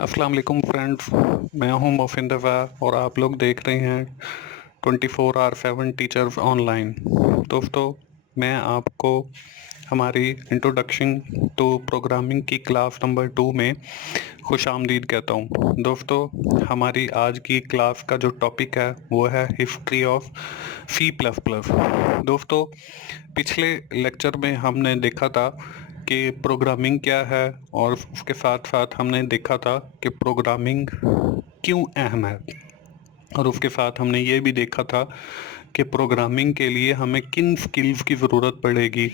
अस्सलाम वालेकुम फ्रेंड्स। मैं हूं मोफिन रज़ा और आप लोग देख रहे हैं 24/7 टीचर्स ऑनलाइन। दोस्तों, मैं आपको हमारी इंट्रोडक्शन टू प्रोग्रामिंग की क्लास नंबर 2 में खुशामदीद कहता हूं। दोस्तों, हमारी आज की क्लास का जो टॉपिक है वो है history of C plus plus. दोस्तों, पिछले लेक्चर में हमने देखा था कि प्रोग्रामिंग क्या है और उसके साथ साथ हमने देखा था कि प्रोग्रामिंग क्यों अहम है, और उसके साथ हमने ये भी देखा था कि प्रोग्रामिंग के लिए हमें किन स्किल्स की ज़रूरत पड़ेगी,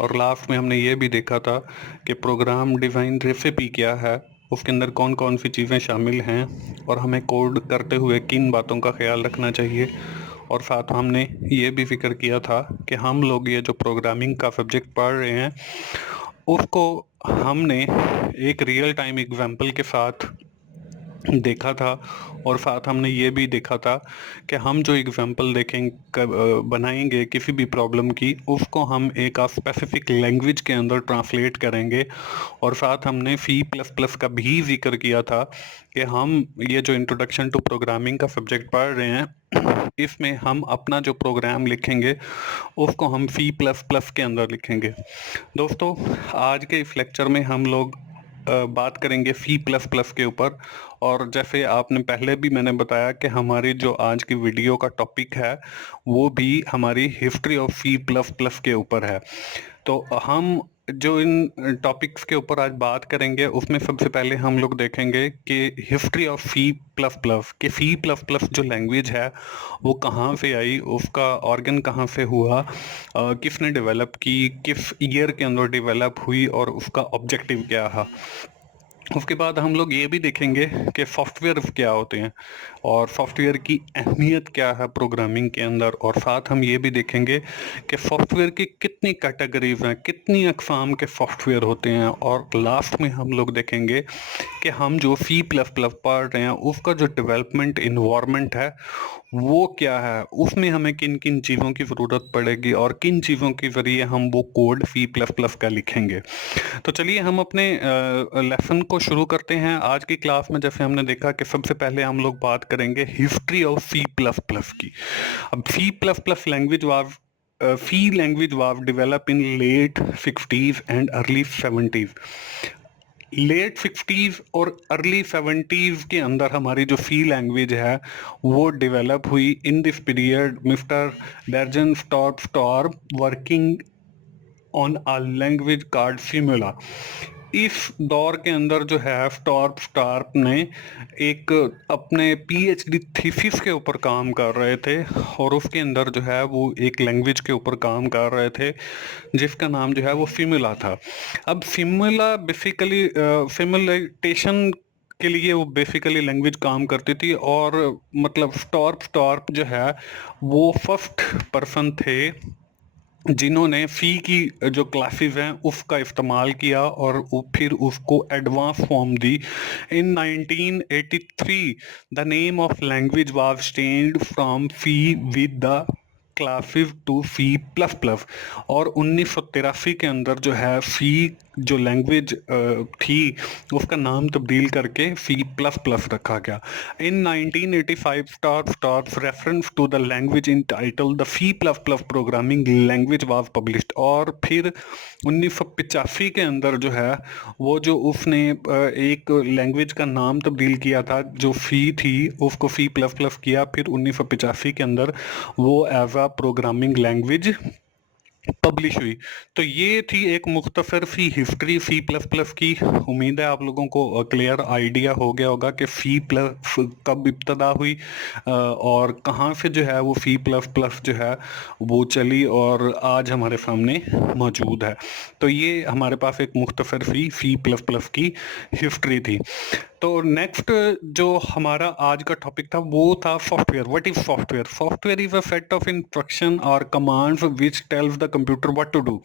और लास्ट में हमने ये भी देखा था कि प्रोग्राम डिज़ाइन रेसिपी क्या है, उसके अंदर कौन कौन सी चीज़ें शामिल हैं और हमें कोड करते हुए किन बातों का ख्याल रखना चाहिए। और साथ हमने ये भी फिक्र किया था कि हम लोग ये जो प्रोग्रामिंग का सब्जेक्ट पढ़ रहे हैं उसको हमने एक रियल टाइम एग्जांपल के साथ देखा था, और साथ हमने ये भी देखा था कि हम जो एग्जांपल बनाएंगे किसी भी प्रॉब्लम की, उसको हम एक स्पेसिफिक लैंग्वेज के अंदर ट्रांसलेट करेंगे। और साथ हमने सी प्लस प्लस का भी जिक्र किया था कि हम ये जो इंट्रोडक्शन टू प्रोग्रामिंग का सब्जेक्ट पढ़ रहे हैं इसमें हम अपना जो प्रोग्राम लिखेंगे उसको हम सी प्लस प्लस के अंदर लिखेंगे। दोस्तों, आज के इस लेक्चर में हम लोग बात करेंगे सी प्लस प्लस के ऊपर। और जैसे आपने पहले भी मैंने बताया कि हमारी जो आज की वीडियो का टॉपिक है वो भी हमारी history of C plus plus के ऊपर है। तो हम जो इन टॉपिक्स के ऊपर आज बात करेंगे उसमें सबसे पहले हम लोग देखेंगे कि history of C plus plus, कि सी प्लस प्लस जो लैंग्वेज है वो कहाँ से आई, उसका ऑर्गन कहाँ से हुआ, किसने डेवलप की, किस ईयर के अंदर डेवलप हुई और उसका ऑब्जेक्टिव क्या है। उसके बाद हम लोग ये भी देखेंगे कि सॉफ्टवेयर क्या होते हैं और सॉफ्टवेयर की अहमियत क्या है प्रोग्रामिंग के अंदर। और साथ हम ये भी देखेंगे कि सॉफ्टवेयर की कितनी कैटेगरीज हैं, कितनी अकसाम के सॉफ्टवेयर होते हैं। और लास्ट में हम लोग देखेंगे कि हम जो सी प्लस प्लस पढ़ रहे हैं उसका जो डेवलपमेंट इन्वायरमेंट है वो क्या है, उसमें हमें किन किन चीज़ों की ज़रूरत पड़ेगी और किन चीज़ों के ज़रिए हम वो कोड सी प्लस प्लस का लिखेंगे। तो चलिए हम अपने लेसन को शुरू करते हैं। आज की क्लास में जैसे हमने देखा कि सबसे पहले हम लोग बात करेंगे history of C plus plus की। अब C plus plus language was C language was develop in late 60s and early 70s। Late 60s और अर्ली 70s के अंदर हमारी जो सी लैंग्वेज है वो डेवलप हुई। In this period mister Bjarne Stroustrup working on a language called Simula. इस दौर के अंदर जो है स्टार्प ने एक अपने पीएचडी थीसिस के ऊपर काम कर रहे थे, और उसके अंदर जो है वो एक लैंग्वेज के ऊपर काम कर रहे थे जिसका नाम जो है वो सिमुला था। अब सिमुला बेसिकली सिमुलेटेशन के लिए वो बेसिकली लैंग्वेज काम करती थी, और मतलब स्टार्प जो है वो फर्स्ट पर्सन थे जिन्होंने सी की जो क्लासेस हैं उसका इस्तेमाल किया और फिर उसको एडवांस फॉर्म दी। In 1983 the name of language was changed from C with the classes to C plus plus. और 1983 के अंदर जो है सी जो लैंग्वेज थी उसका नाम तब्दील करके सी प्लस प्लस रखा गया। In 1985 stars reference to the language in title the C plus plus programming language was published. और फिर 1985 के अंदर जो है वो जो उसने एक लैंग्वेज का नाम तब्दील किया था, जो सी थी उसको सी प्लस प्लस किया, फिर 1985 के अंदर वो as a programming language publish हुई। तो ये थी एक मुख्तसर सी हिस्ट्री सी प्लस प्लस की। उम्मीद है आप लोगों को क्लियर आइडिया हो गया होगा कि सी प्लस कब इब्तदा हुई और कहाँ से जो है वो सी प्लस प्लस जो है वो चली और आज हमारे सामने मौजूद है। तो ये हमारे पास एक मुख्तसर सी प्लस प्लस की हिस्ट्री थी। तो नेक्स्ट जो हमारा आज का टॉपिक था वो था software. What is software? Software is a set of instruction और commands which tells the computer computer what to do.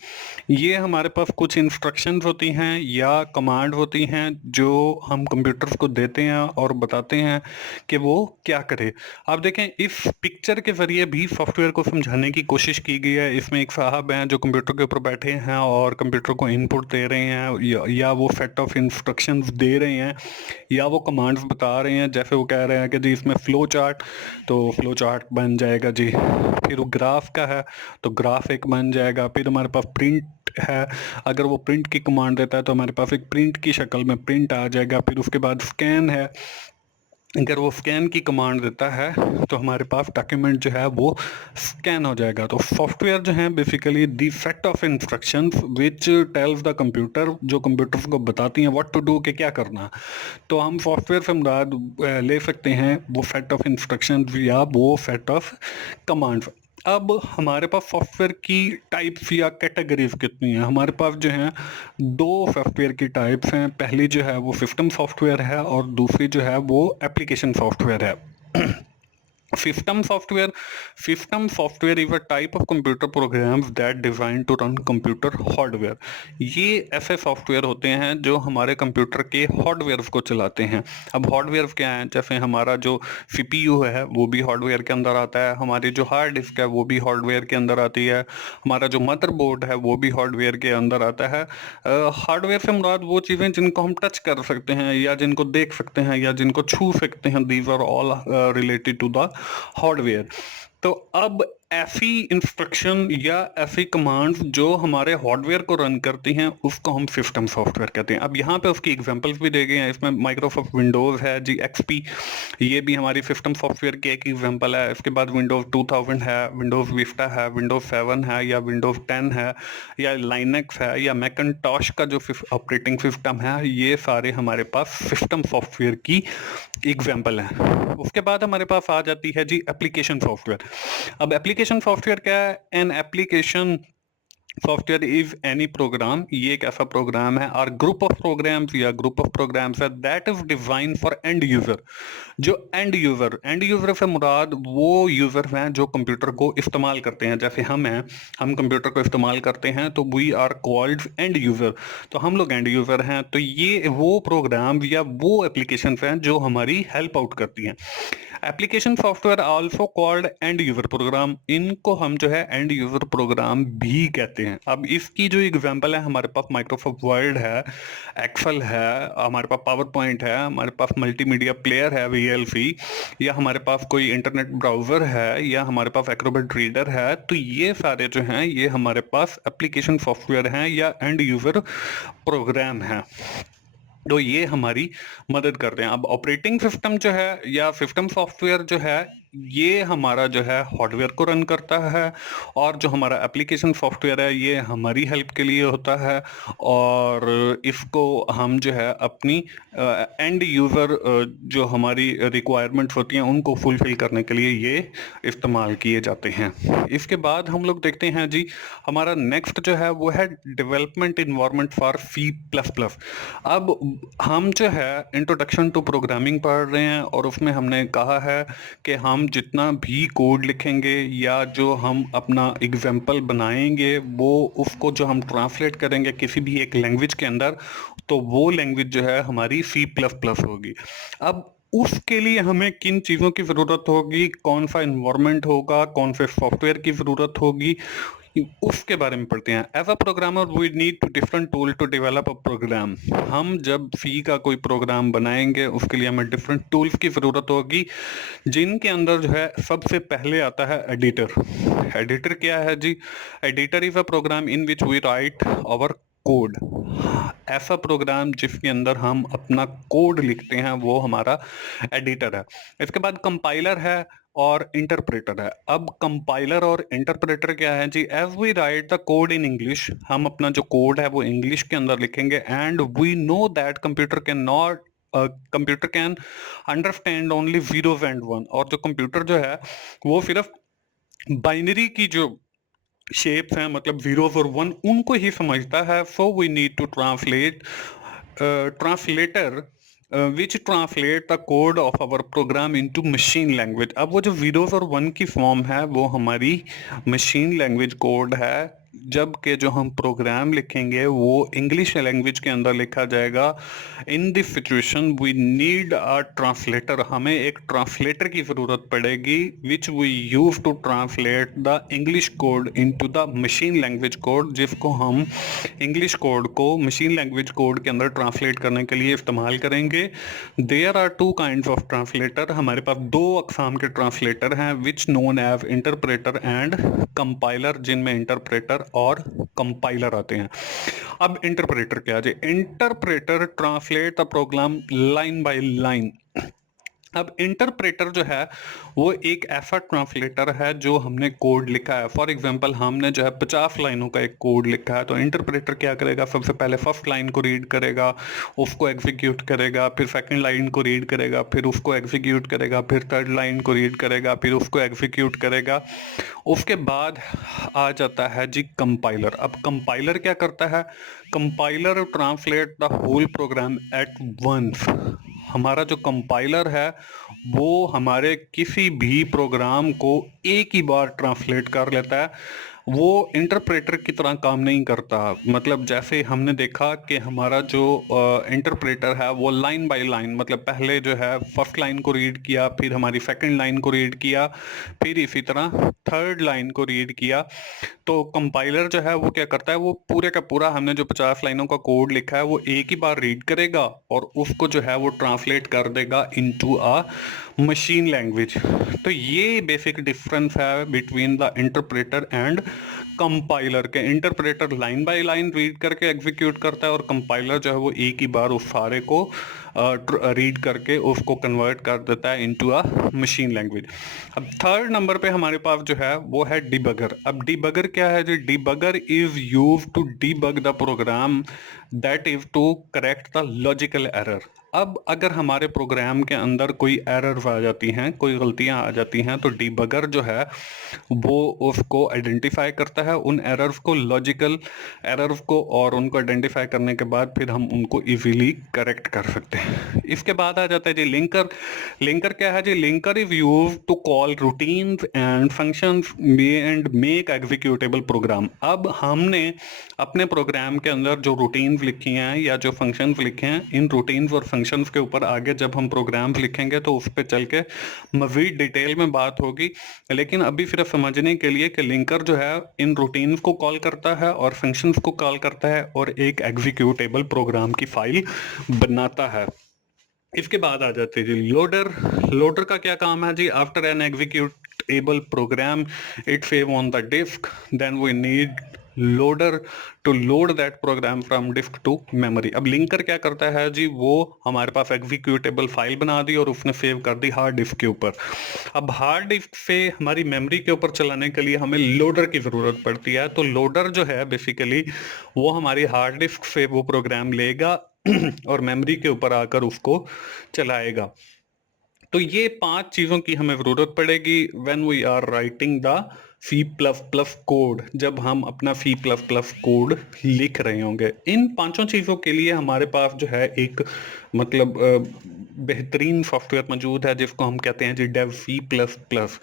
ये हमारे पास कुछ इंस्ट्रक्शंस होती हैं या कमांड होती हैं जो हम कंप्यूटर्स को देते हैं और बताते हैं कि वो क्या करे। आप देखें इस पिक्चर के जरिए भी सॉफ्टवेयर को समझाने की कोशिश की गई है। इसमें एक साहब हैं जो कंप्यूटर के ऊपर बैठे हैं और कंप्यूटर को इनपुट दे रहे हैं या वो सेट ऑफ इंस्ट्रक्शंस दे रहे हैं या वो कमांड्स बता रहे हैं। जैसे वो कह रहे हैं कि जी इसमें फ्लो चार्ट, तो फ्लो चार्ट बन जाएगा जी। फिर वो ग्राफ का है तो ग्राफ एक बन जाएगा। फिर हमारे पास प्रिंट है, अगर वो प्रिंट की कमांड देता है तो हमारे पास एक प्रिंट की शक्ल में प्रिंट आ जाएगा। फिर उसके बाद स्कैन है, अगर वो स्कैन की कमांड देता है तो हमारे पास डॉक्यूमेंट जो है वो स्कैन हो जाएगा। तो सॉफ्टवेयर जो है basically the set of instructions which tells the computer, जो कंप्यूटर्स को बताती हैं व्हाट टू डू, के क्या करना। तो हम सॉफ्टवेयर से मुराद ले सकते हैं वो सेट ऑफ इंस्ट्रक्शंस या वो सेट ऑफ कमांड्स। अब हमारे पास सॉफ्टवेयर की टाइप्स या कैटेगरीज कितनी हैं? हमारे पास जो हैं दो सॉफ्टवेयर की टाइप्स हैं। पहली जो है वो सिस्टम सॉफ्टवेयर है और दूसरी जो है वो एप्लीकेशन सॉफ्टवेयर है। System software is a type of computer programs that designed to run computer hardware। ये ऐसे सॉफ्टवेयर होते हैं जो हमारे कंप्यूटर के हार्डवेयर को चलाते हैं। अब हार्डवेयर क्या है? जैसे हमारा जो सीपीयू है वो भी हार्डवेयर के अंदर आता है, हमारी जो हार्ड डिस्क है वो भी हार्डवेयर के अंदर आती है, हमारा जो मदरबोर्ड है वो भी हार्डवेयर के अंदर आता है। हार्डवेयर से मुराद वो चीज़ें जिनको हम टच कर सकते हैं या जिनको देख सकते हैं या जिनको छू सकते हैं। These are all related to the hardware. तो अब ऐसी इंस्ट्रक्शन या ऐसी कमांड्स जो हमारे हार्डवेयर को रन करती हैं उसको हम सिस्टम सॉफ्टवेयर कहते हैं। अब यहाँ पे उसकी एग्जांपल्स भी दे गए हैं। इसमें माइक्रोसॉफ्ट विंडोज है जी, एक्सपी, ये भी हमारी सिस्टम सॉफ्टवेयर की एक एग्जांपल है। इसके बाद विंडोज 2000 है, विंडोज विस्टा है, विंडोज 7 है या विंडोज 10 है या लाइनक्स है या मैकिन्टॉश का जो ऑपरेटिंग सिस्टम है, ये सारे हमारे पास सिस्टम सॉफ्टवेयर की एग्जाम्पल है। उसके बाद हमारे पास आ जाती है जी एप्लीकेशन सॉफ्टवेयर। अब एप्लीकेशन सॉफ्टवेयर क्या है? An application software is any program, ये एक ऐसा प्रोग्राम है और ग्रुप ऑफ प्रोग्राम्स या ग्रुप ऑफ प्रोग्राम्स है that is design for end user. जो एंड यूजर से मुराद वो यूजर हैं जो कंप्यूटर को इस्तेमाल करते हैं। जैसे हम हैं, हम कंप्यूटर को इस्तेमाल करते हैं तो we are called end user, तो हम लोग एंड यूजर हैं। तो ये वो प्रोग्राम या वो एप्लीकेशन हैं जो हमारी हेल्प आउट करती हैं। Application software also called end user program, इनको हम जो है एंड यूजर प्रोग्राम भी कहते हैं। अब इसकी जो एग्जांपल है, हमारे पास माइक्रोसॉफ्ट वर्ड है, एक्सेल है, हमारे पास पावर पॉइंट है, हमारे पास मल्टीमीडिया प्लेयर है वीएलसी, या हमारे पास कोई इंटरनेट ब्राउजर है, या हमारे पास एक्रोबैट रीडर है। तो ये सारे जो हैं ये हमारे पास एप्लीकेशन सॉफ्टवेयर हैं या एंड यूजर प्रोग्राम हैं, तो ये हमारी मदद करते हैं। अब ऑपरेटिंग सिस्टम जो है या सिस्टम सॉफ्टवेयर जो है ये हमारा जो है हार्डवेयर को रन करता है और जो हमारा एप्लीकेशन सॉफ्टवेयर है ये हमारी हेल्प के लिए होता है और इसको हम जो है अपनी एंड यूज़र जो हमारी रिक्वायरमेंट्स होती हैं उनको फुलफिल करने के लिए ये इस्तेमाल किए जाते हैं। इसके बाद हम लोग देखते हैं जी हमारा नेक्स्ट जो है वो है डेवलपमेंट इन्वायरमेंट फॉर C++। अब हम जो है इंट्रोडक्शन टू प्रोग्रामिंग पढ़ रहे हैं और उसमें हमने कहा है कि हम जितना भी कोड लिखेंगे या जो हम अपना एग्जाम्पल बनाएंगे वो उसको जो हम ट्रांसलेट करेंगे किसी भी एक लैंग्वेज के अंदर, तो वो लैंग्वेज जो है हमारी C++ होगी। अब उसके लिए हमें किन चीज़ों की ज़रूरत होगी, कौन सा इन्वायरमेंट होगा, कौन से सॉफ्टवेयर की ज़रूरत होगी, उसके बारे में पढ़ते हैं। As a programmer we need to different tool to develop a program. हम जब सी का कोई प्रोग्राम बनाएंगे उसके लिए हमें डिफरेंट टूल्स की ज़रूरत होगी, जिनके अंदर जो है सबसे पहले आता है एडिटर। एडिटर क्या है जी? Editor is a program in which we write our code. ऐसा प्रोग्राम जिसके अंदर हम अपना कोड लिखते हैं वो हमारा एडिटर है। इसके बाद कंपाइलर है और इंटरप्रेटर है। अब कंपाइलर और इंटरप्रेटर क्या है जी? As we write the code in English, हम अपना जो कोड है वो इंग्लिश के अंदर लिखेंगे and we know that computer can understand only zeros and one. और जो कंप्यूटर जो है वो सिर्फ बाइनरी की जो शेप्स हैं मतलब जीरोस और वन उनको ही समझता है। So we need to translator which translate the code of our program into machine language. अब वो जो जीरोस और वन की फॉर्म है वो हमारी मशीन लैंग्वेज कोड है जबकि जो हम प्रोग्राम लिखेंगे वो इंग्लिश लैंग्वेज के अंदर लिखा जाएगा। In this situation we need a translator, हमें एक ट्रांसलेटर की ज़रूरत पड़ेगी which we use to translate the English code into the machine language code, जिसको हम इंग्लिश कोड को मशीन लैंग्वेज कोड के अंदर ट्रांसलेट करने के लिए इस्तेमाल करेंगे। There are two kinds of translator, हमारे पास दो अकसाम के ट्रांसलेटर हैं which known as interpreter and compiler, जिनमें इंटरप्रेटर और कंपाइलर आते हैं। अब इंटरप्रेटर क्या है? Interpreter translate the program line by line. अब इंटरप्रेटर जो है वो एक ऐसा ट्रांसलेटर है जो हमने कोड लिखा है। फॉर एग्जांपल हमने जो है 50 लाइनों का एक कोड लिखा है, तो इंटरप्रेटर क्या करेगा? सबसे पहले फर्स्ट लाइन को रीड करेगा, उसको एग्जीक्यूट करेगा, फिर सेकंड लाइन को रीड करेगा, फिर उसको एग्जीक्यूट करेगा, फिर थर्ड लाइन को रीड करेगा, फिर उसको एग्जीक्यूट करेगा। उसके बाद आ जाता है जी कंपाइलर। अब कंपाइलर क्या करता है? Compiler translate the whole program at once. हमारा जो कंपाइलर है वो हमारे किसी भी प्रोग्राम को एक ही बार ट्रांसलेट कर लेता है, वो इंटरप्रेटर की तरह काम नहीं करता। मतलब जैसे हमने देखा कि हमारा जो इंटरप्रेटर है वो लाइन बाय लाइन, मतलब पहले जो है फर्स्ट लाइन को रीड किया, फिर हमारी सेकंड लाइन को रीड किया, फिर इसी तरह थर्ड लाइन को रीड किया। तो कंपाइलर जो है वो क्या करता है? वो पूरे का पूरा हमने जो 50 लाइनों का कोड लिखा है वो एक ही बार रीड करेगा और उसको जो है वो ट्रांसलेट कर देगा इनटू अ मशीन लैंग्वेज। तो ये बेसिक डिफरेंस है between the interpreter and compiler के। Interpreter line by line read करके एग्जीक्यूट करता है और कंपाइलर जो है वो एक ही बार उस सारे को रीड करके उसको कन्वर्ट कर देता है इनटू अ मशीन लैंग्वेज। अब थर्ड नंबर पे हमारे पास जो है वो है डिबगर। अब डिबगर क्या है जी? Debugger is use to debug the program that is to correct the logical error. अब अगर हमारे प्रोग्राम के अंदर कोई एरर्स आ जाती हैं, कोई गलतियां आ जाती हैं, तो डिबगर जो है वो उसको आइडेंटिफाई करता है, उन एरर्स को, लॉजिकल एरर्स को, और उनको आइडेंटिफाई करने के बाद फिर हम उनको इजीली करेक्ट कर सकते हैं। इसके बाद आ जाता है जी लिंकर। लिंकर क्या है जी? Linker is use to call routines and functions and make executable program. अब हमने अपने प्रोग्राम के अंदर जो रूटीन्स लिखी हैं या जो फंक्शंस लिखे हैं, इन रूटीन्स और फंक्शंस के ऊपर आगे जब हम प्रोग्राम्स लिखेंगे तो उस पर चल के मज़ीद डिटेल में बात होगी। लेकिन अभी सिर्फ समझने के लिए कि लिंकर जो है इन रूटीन्स को कॉल करता है और फंक्शंस को कॉल करता है और एक एग्जीक्यूटेबल प्रोग्राम की फाइल बनाता है। इसके बाद आ जाते हैं जी लोडर। लोडर का क्या काम है जी? After an executable program it save on the disk, then we need loader to load that program from disk to memory. अब लिंकर क्या करता है जी? वो हमारे पास एग्जीक्यूटेबल फाइल बना दी और उसने सेव कर दी हार्ड डिस्क के ऊपर। अब हार्ड डिस्क से हमारी मेमोरी के ऊपर चलाने के लिए हमें लोडर की ज़रूरत पड़ती है। तो लोडर जो है बेसिकली वो हमारी हार्ड डिस्क से वो प्रोग्राम लेगा और मेमोरी के ऊपर आकर उसको चलाएगा। तो ये 5 चीज़ों की हमें ज़रूरत पड़ेगी when we are writing the C++ code, जब हम अपना C++ कोड लिख रहे होंगे। इन पांचों चीज़ों के लिए हमारे पास जो है एक मतलब बेहतरीन सॉफ्टवेयर मौजूद है जिसको हम कहते हैं जी डेव C++।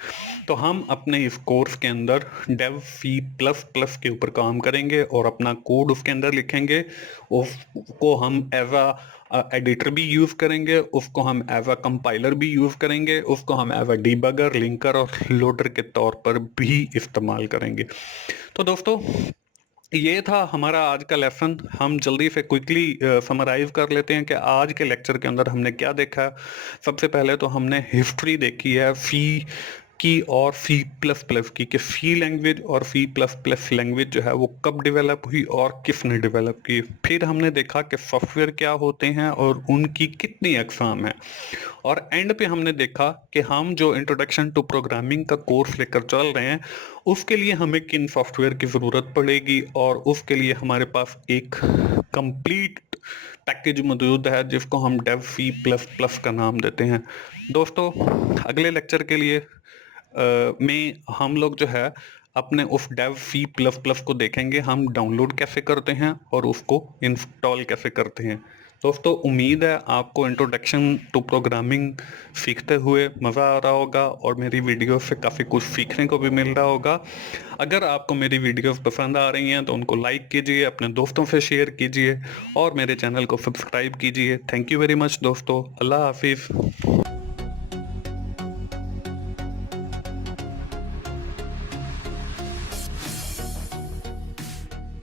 तो हम अपने इस कोर्स के अंदर डेव C++ के ऊपर काम करेंगे और अपना कोड उसके अंदर लिखेंगे। उसको हम एज एडिटर भी यूज़ करेंगे, उसको हम एज अ कंपाइलर भी यूज़ करेंगे, उसको हम एज अ डिबगर, लिंकर और लोडर के तौर पर भी इस्तेमाल करेंगे। तो दोस्तों ये था हमारा आज का लेसन। हम जल्दी से क्विकली समराइज कर लेते हैं कि आज के लेक्चर के अंदर हमने क्या देखा। सबसे पहले तो हमने हिस्ट्री देखी है सी की और C++ की, कि सी लैंग्वेज और C++ लैंग्वेज जो है वो कब डेवलप हुई और किसने डेवलप की। फिर हमने देखा कि सॉफ्टवेयर क्या होते हैं और उनकी कितनी अकसाम है। और एंड पे हमने देखा कि हम जो इंट्रोडक्शन टू प्रोग्रामिंग का कोर्स लेकर चल रहे हैं उसके लिए हमें किन सॉफ्टवेयर की ज़रूरत पड़ेगी, और उसके लिए हमारे पास एक कंप्लीट पैकेज मौजूद है जिसको हम डेव C++ का नाम देते हैं। दोस्तों अगले लेक्चर के लिए में हम लोग जो है अपने उस डेव C++ को देखेंगे, हम डाउनलोड कैसे करते हैं और उसको इंस्टॉल कैसे करते हैं। दोस्तों उम्मीद है आपको इंट्रोडक्शन टू प्रोग्रामिंग सीखते हुए मज़ा आ रहा होगा और मेरी वीडियो से काफ़ी कुछ सीखने को भी मिल रहा होगा। अगर आपको मेरी वीडियोस पसंद आ रही हैं तो उनको लाइक कीजिए, अपने दोस्तों से शेयर कीजिए और मेरे चैनल को सब्सक्राइब कीजिए। थैंक यू वेरी मच दोस्तों। अल्लाह हाफिज़।